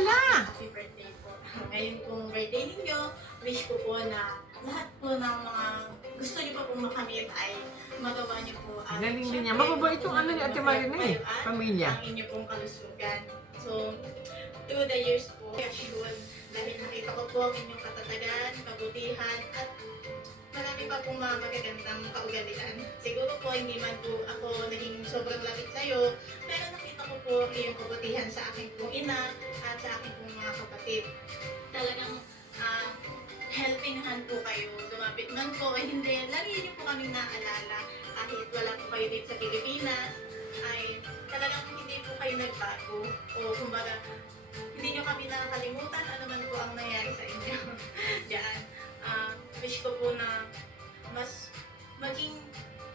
pala! Happy birthday po. Ngayon pong birthday ninyo, wish ko po na lahat po ng mga gusto niyo pa pong makamit ay magawa niyo po. At Galing din niya. syempre, Mababait yung ano ni Ate Marina eh. Pamilya. ang inyo pong kalusugan. So, through the years po, assured, dahil nakita ko po ang inyong katatagan, kabutihan, at marami pa pong mga magagandang kaugalian. Siguro po, hindi man po ako naging sobrang lapit sa'yo, pero nakita ko po iyong kabutihan sa aking pong ina at sa aking pong mga kapatid. Talagang helping hand po kayo. Lumapit man po, ay hindi, lagi niyo po kaming naalala. Kahit wala po kayo dito sa Pilipinas, ay talagang hindi po kayo nagbago. O kumbaga, hindi niyo kami nakakalimutan ano man po ang nangyari sa inyo. Diyan. Wish ko po na mas maging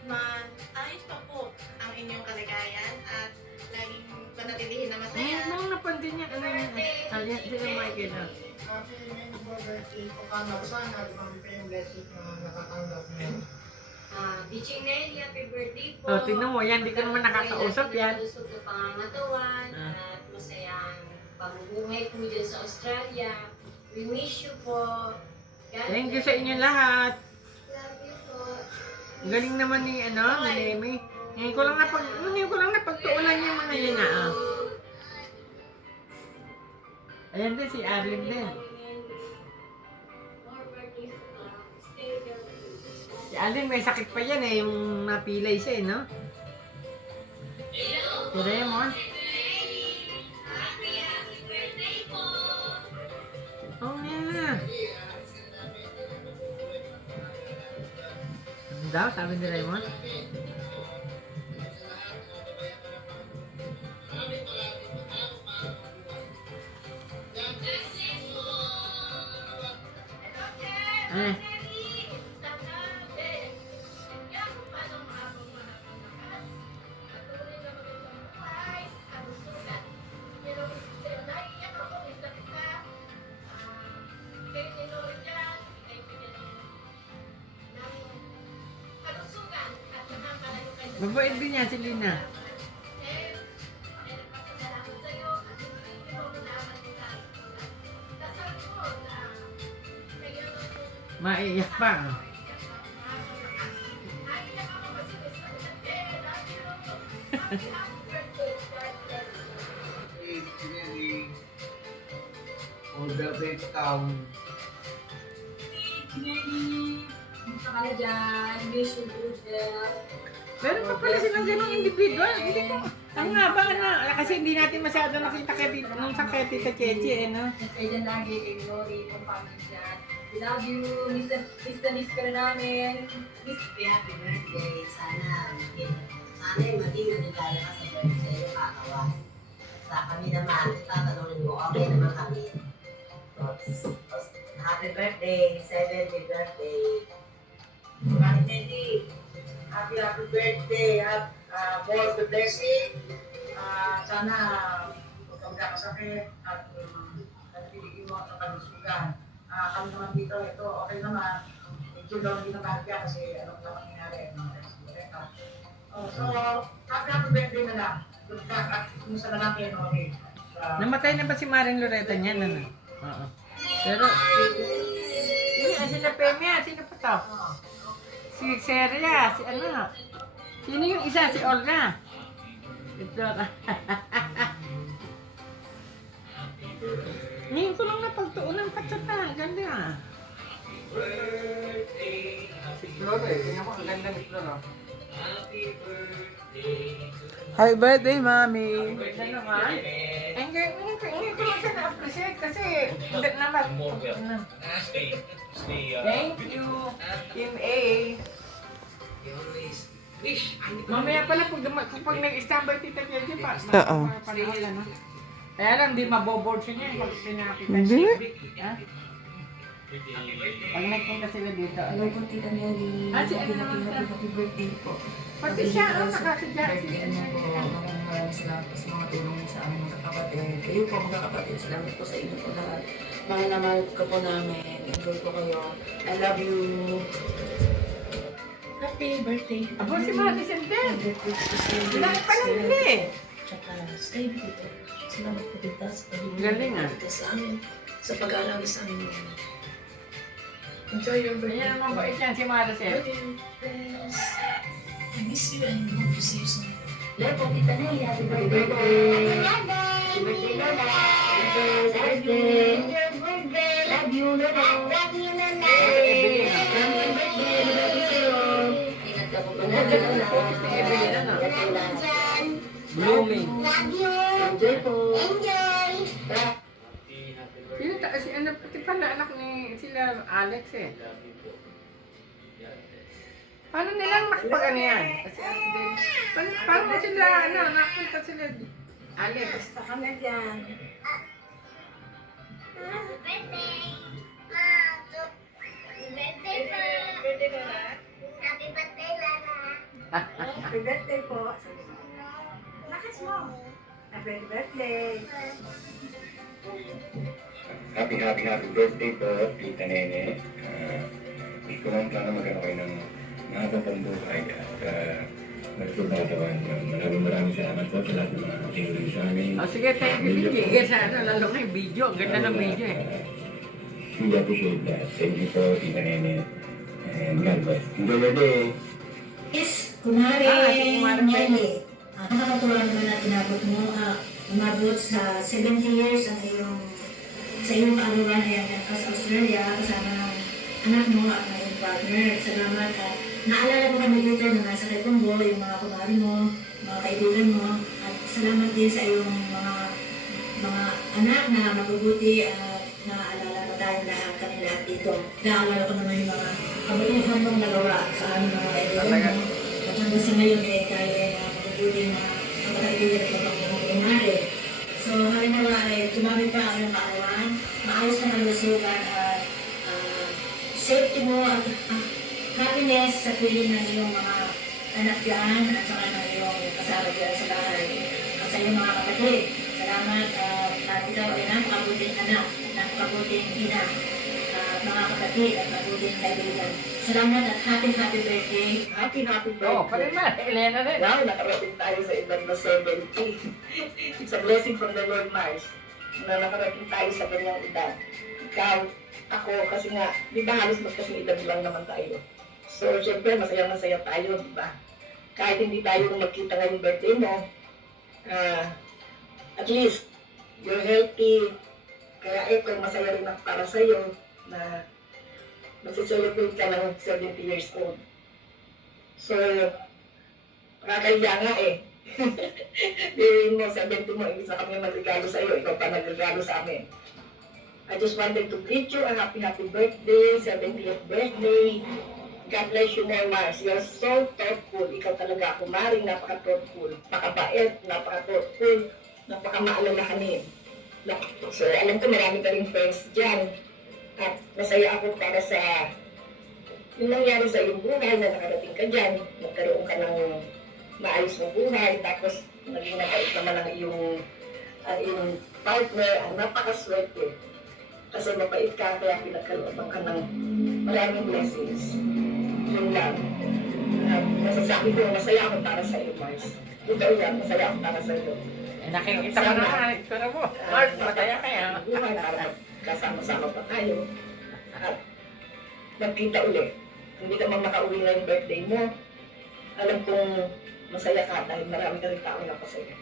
maayos pa po ang inyong kalagayan at laging panatilihin na masaya. Nung napansin niya, ano yun? Ayan, sila Michael na. Happy birthday po ka na sana, dumami pa yung blessing na natatanggap niyo. Teaching Nelly, happy birthday po. Oh, tignan mo, yan, di ko naman nakakausap yan. Lusog na pangangatawan at masayang pamumuhay po dyan sa Australia. We miss you po. God Thank you bless. sa inyo lahat. Love you po. Ang galing naman ni, ni Lemmy. Ngayon ko lang napagtuunan niya yung mga yun na. Ayan din, si Arlene din. More birthdays to come. Stay healthy. Si Arlene may sakit pa yan eh, yung napilay siya eh, no? Si Raymond. Oh, yeah. Ano daw, sabi ni Raymond? Eh, mabait din niya si Lina. Maiyak pa. All the best town. Gusto ka na dyan. Wish you good health. Meron pa pala silang ganong individual. Hindi ko. Ang nga ba na? Kasi hindi natin masyado nakita kay nung sa kay Tita Chechi eh, no? Kaya dyan lagi kay Glory, kung family dyan. We love you. Miss ka na namin. Happy birthday. Sana maging naligaya ka sa birthday yung kakawan. Sa kami naman, tatanungin mo, okay naman kami. Happy birthday, 70th birthday. Nelly, happy birthday. More of the blessing. Sana huwag kang kakasakit at nagpipigil mo ang kalusugan. Kami naman dito, ito okay naman. Medyo daw hindi nabahagya kasi anong naman nangyari. So, happy birthday na lang. At kumusta na natin, okay. Namatay na ba si Maring Loretta niyan? Ano? Oo. Pero, yun, sila Pemia, sino pa to? Si Seria, si ano? Sino yung isa? Si Olga. Ito. Ngayon ko lang napagtuunan pa siya ta. Ganda ah. Si Flora eh, tingnan mo, ang ganda ni Flora. Happy birthday, Mami. Ganda naman. Ngayon ko lang siya na-appreciate kasi hindi naman. Thank you, Team A. Mamaya pala pag nag-standby Tita Kelly pa. Oo. Kaya lang, di maboboard siya niya pag pinakita siya. Ha? Pag nagpunta sila dito. Hello po, Tita Nelly. Si ano naman siya? Happy birthday po. Pati siya, nakasadya. Birthday niya po. Maraming salamat po sa mga tulong niyo sa aming magkakapatid. Kayo po magkakapatid. Salamat po sa inyo po lahat. Mahal na mahal ko po namin. Enjoy po kayo. I love you. Happy birthday. Abo si Mati Senten. Happy birthday to Wala pa lang hindi. Tsaka stay dito. Salamat po tita sa pagiging Galing, ah. tita sa amin. Sa pag-aalaga sa amin. Enjoy your birthday. Ayan naman bait yan si Maricel. I miss you and hope to see you soon. Love po, Tita Nay. Happy birthday. Happy birthday, Lola. Happy birthday. Love you, Lola. Evelyn, ah. Happy birthday. Ingat ka po Ang ganda ng photos ni Evelyn, ano? Blooming. Enjoy po. Sino si ano, pati pala anak ni sila Alex eh. Paano nilang makapag-ano yan? Kasi ate din. Paano sila, ano, napunta sila Alex? Basta kami dyan. Happy birthday po. Lakas mo. Happy birthday. Happy birthday po, Tita Nene. Gusto ko lang sana magano kayo ng mahabang pambuhay at magsubatawan. Maraming salamat po sa lahat ng mga kinulit sa amin. Oh, sige, thank you, Vicky. Yes, ano, lalo na yung video. Ang ganda ng video eh. Really appreciate that. Thank you po, Tita Nene. And God bless. Enjoy your day. Yes, kunwari, Si Kumare Nelly, nakakatuwa naman na tinabot mo, umabot sa 70 years ang iyong, sa iyong kaarawan ay ang sa Australia, kasama ng anak mo at ng iyong partner. Salamat at naalala ko kami dito na nasa Kaitumbo, yung mga kumari mo, mga kaibigan mo, at salamat din sa iyong mga anak na mabubuti at naaalala ko tayo lahat kami lahat dito. Naalala ko naman yung mga kabutihan mong nagawa sa aming mga kaibigan mo. At hanggang sa ngayon eh, tayo ay mabubuti na mga kaibigan at mga kumari. So, halimbawa ay tumami pa ang iyong kaarawan, maayos na nalusugan at safety mo at happiness sa piling ng iyong mga anak dyan at saka ng iyong kasama dyan sa bahay. At sa iyong mga kapatid, salamat at ikaw ay napakabuting anak, napakabuting ina, mga kapatid at mabuting kaibigan. Salamat at happy birthday. Happy birthday. Oh, pati na, Elena rin. Wow, nakarating tayo sa edad na 70. It's a blessing from the Lord Mars na nakarating tayo sa ganyang edad. Ikaw, ako, kasi nga, di ba halos magkasing edad lang naman tayo. So, syempre, masaya tayo, di ba? Kahit hindi tayo magkita ngayong birthday mo, at least, you're healthy. Kaya ito, masaya rin ako para sa'yo na magsiselebrate ka ng 70 years old. So, nakakahiya nga eh. Dirin mo, 70 mo, hindi na kami magregalo sa'yo, ikaw pa nagregalo sa amin. I just wanted to greet you a happy birthday, 70th birthday. God bless you more, Mars. You're so thoughtful. Ikaw talaga, kumaring, napaka-thoughtful. Napakabait, napaka-thoughtful, napaka-maalalahanin. So, alam ko marami ka rin friends dyan. At masaya ako para sa yung nangyari sa iyong buhay na nakarating ka dyan. Magkaroon ka ng maayos na buhay. Tapos, maging nabait naman ang iyong partner. Ang napakaswerte. Kasi mabait ka, kaya pinagkaroon ka ng maraming blessings. Yun lang. Masasabi ko, masaya ako para sa iyo, Mars. Ikaw yan, masaya ako para sa iyo. Eh, nakikita ko na, ito na mo. Mark, mataya kaya. Buhay para magkasama-sama pa tayo. At magkita ulit. Hindi ka man makauwi na yung birthday mo. Alam kong masaya ka dahil marami ka rin tao na pasaya.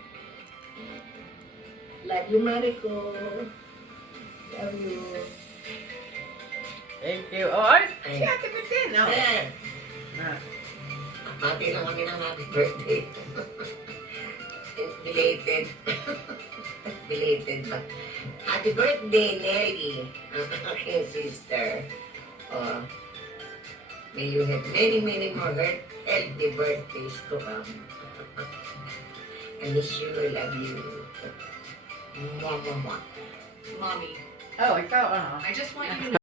Love you, Mariko. Love you. Thank you. Oh, ay, si Ate Betin. Oh. Ah. Happy lang kami ng happy birthday. Belated. Belated pa. Happy birthday, Nelly. Ang aking sister. May you have many more healthy birthdays to come. I miss you. I love you. Mwah, mwah, mwah. Mommy, Oh, ikaw, ano? I just want you to